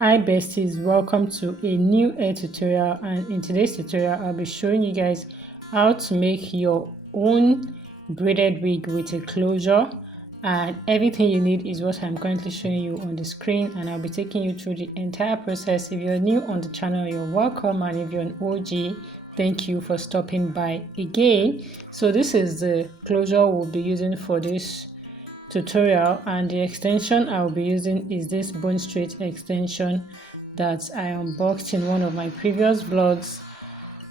Hi besties, welcome to a new hair tutorial, and in today's tutorial I'll be showing you guys how to make your own braided wig with a closure, and everything you need is what I'm currently showing you on the screen, and I'll be taking you through the entire process. If you're new on the channel, you're welcome, and if you're an OG, thank you for stopping by again. So this is the closure we'll be using for this tutorial, and the extension I'll be using is this bone straight extension that I unboxed in one of my previous vlogs.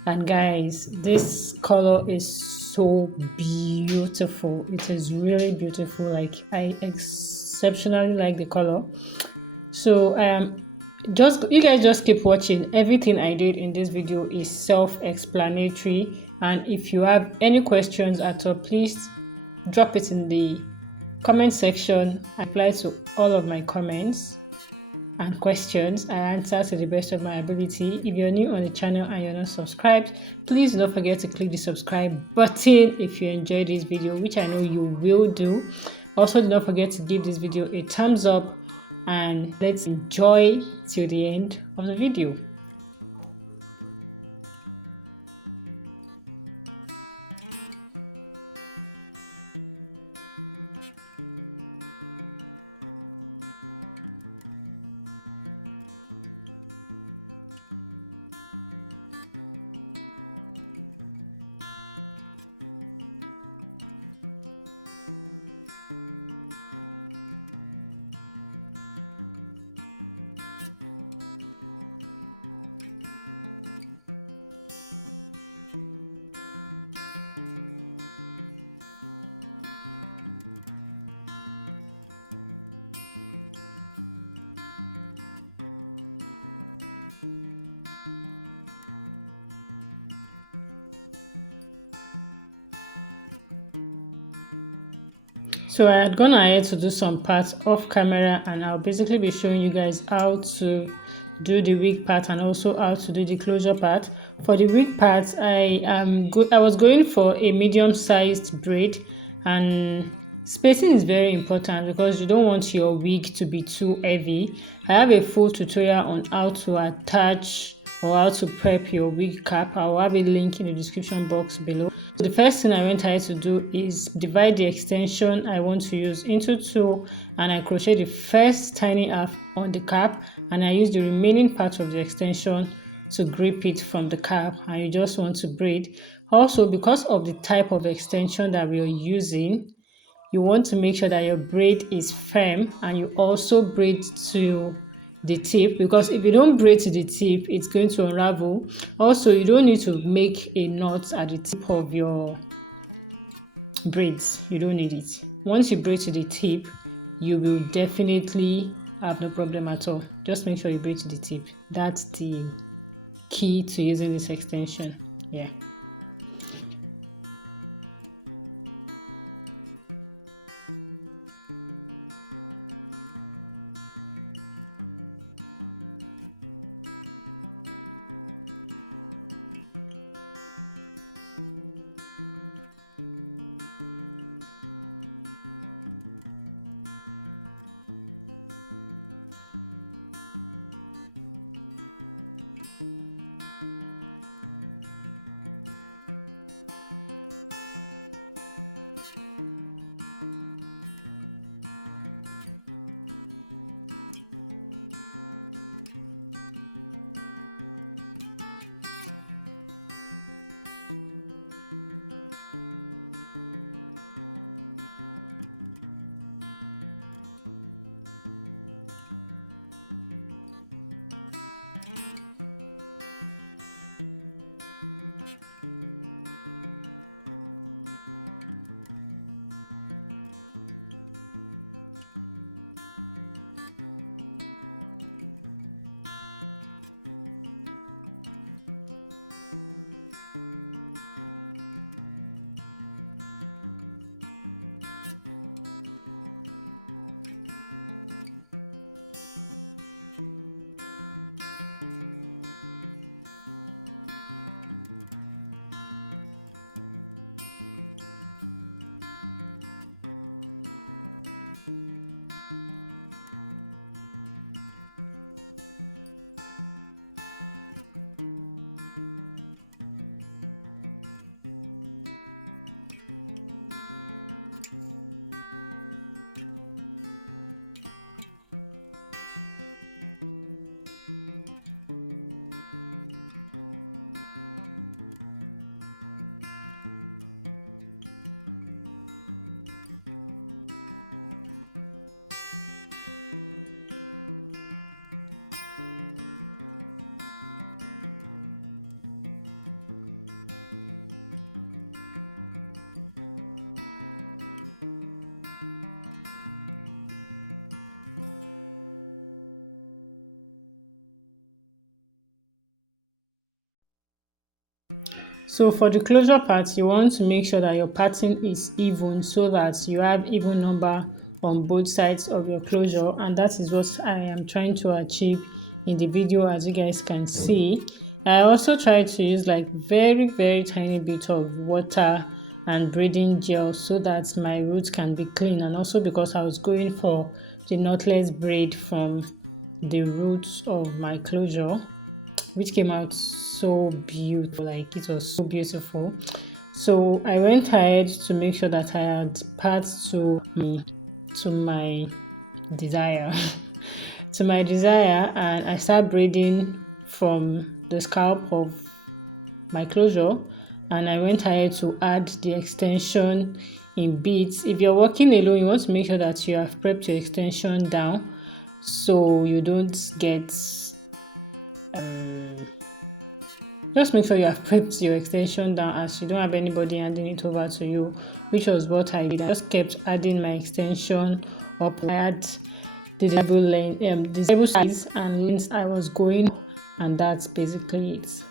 And guys, this color is so beautiful. It is really beautiful. Like, I exceptionally like the color. So just you guys just keep watching. Everything I did in this video is self-explanatory, and if you have any questions at all, please drop it in the comment section. I reply to all of my comments and questions. I answer to the best of my ability. If you're new on the channel and you're not subscribed, please don't forget to click the subscribe button if you enjoyed this video, which I know you will do. Also, do not forget to give this video a thumbs up, and let's enjoy till the end of the video. So I had gone ahead to do some parts off camera, and I'll basically be showing you guys how to do the wig part and also how to do the closure part. For the wig part, I was going for a medium-sized braid, and spacing is very important because you don't want your wig to be too heavy. I have a full tutorial on how to attach or how to prep your wig cap. I'll have a link in the description box below. So the first thing I went ahead to do is divide the extension I want to use into two, and I crochet the first tiny half on the cap, and I use the remaining part of the extension to grip it from the cap, and you just want to braid. Also, because of the type of extension that we are using, you want to make sure that your braid is firm, and you also braid to the tip, because if you don't braid to the tip, it's going to unravel. Also, you don't need to make a knot at the tip of your braids. You don't need it. Once you braid to the tip, you will definitely have no problem at all. Just make sure you braid to the tip. That's the key to using this extension. Yeah. So for the closure part, you want to make sure that your pattern is even so that you have even number on both sides of your closure, and that is what I am trying to achieve in the video, as you guys can see. I also try to use like very tiny bit of water and braiding gel so that my roots can be clean, and also because I was going for the knotless braid from the roots of my closure, which came out so beautiful. Like, it was so beautiful. So I went ahead to make sure that I had parts to my desire to my desire, and I started braiding from the scalp of my closure, and I went ahead to add the extension in bits. If you're working alone, you want to make sure that you have prepped your extension down so you don't get just make sure you have prepped your extension down, as you don't have anybody handing it over to you, which was what I did. I just kept adding my extension up. I had the desirable length, the desirable size and length I was going, and that's basically it.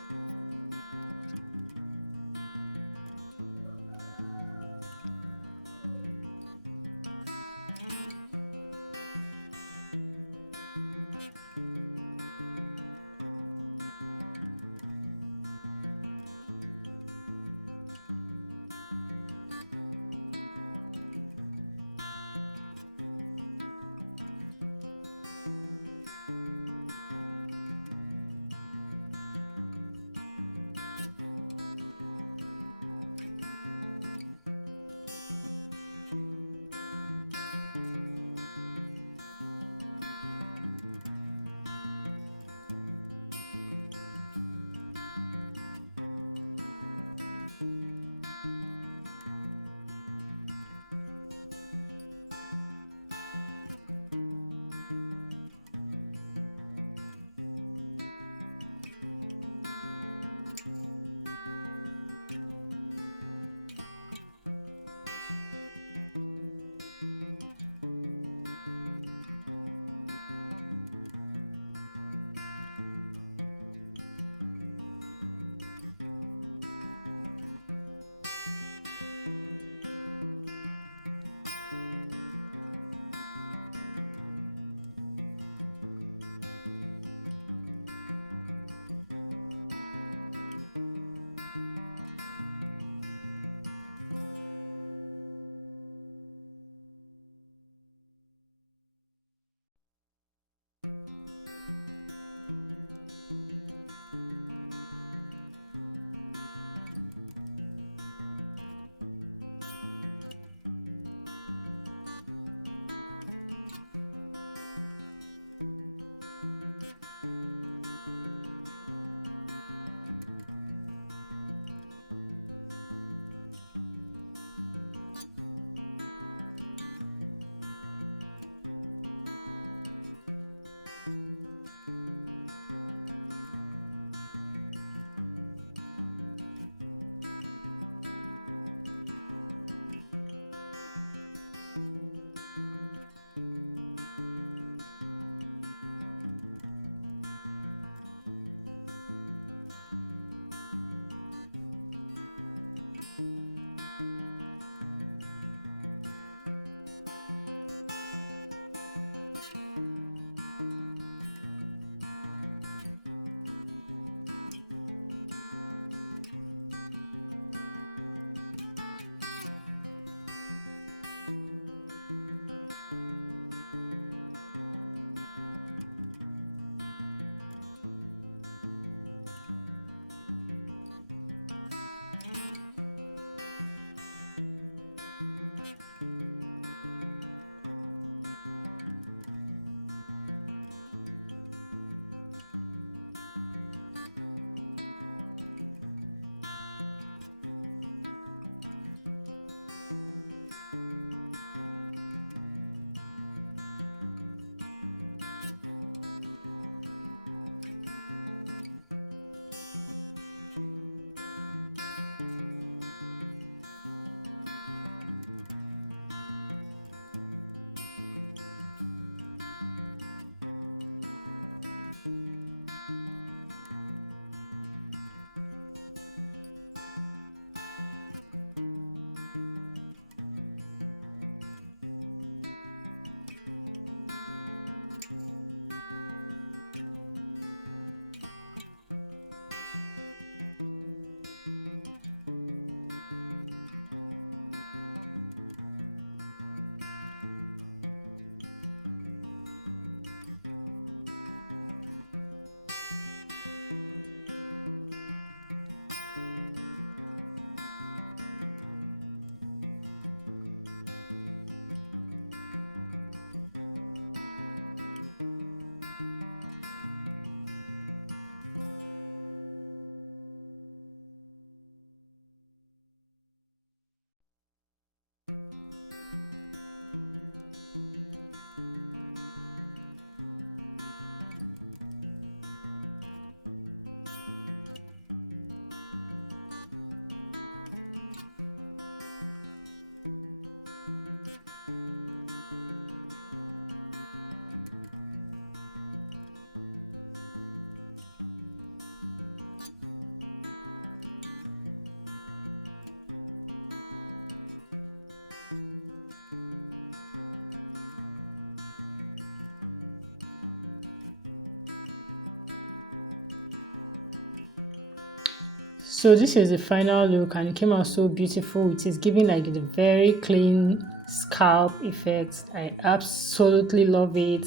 So this is the final look, and it came out so beautiful. It is giving like the very clean scalp effect. I absolutely love it.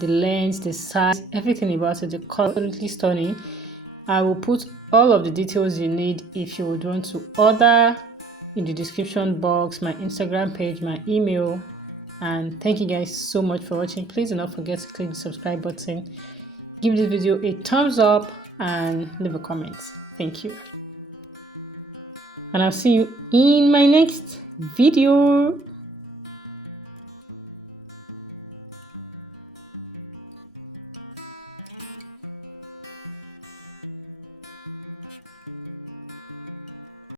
The length, the size, everything about it, the color, absolutely stunning. I will put all of the details you need if you would want to order in the description box, my Instagram page, my email. And thank you guys so much for watching. Please do not forget to click the subscribe button, give this video a thumbs up, and leave a comment. Thank you, and I'll see you in my next video.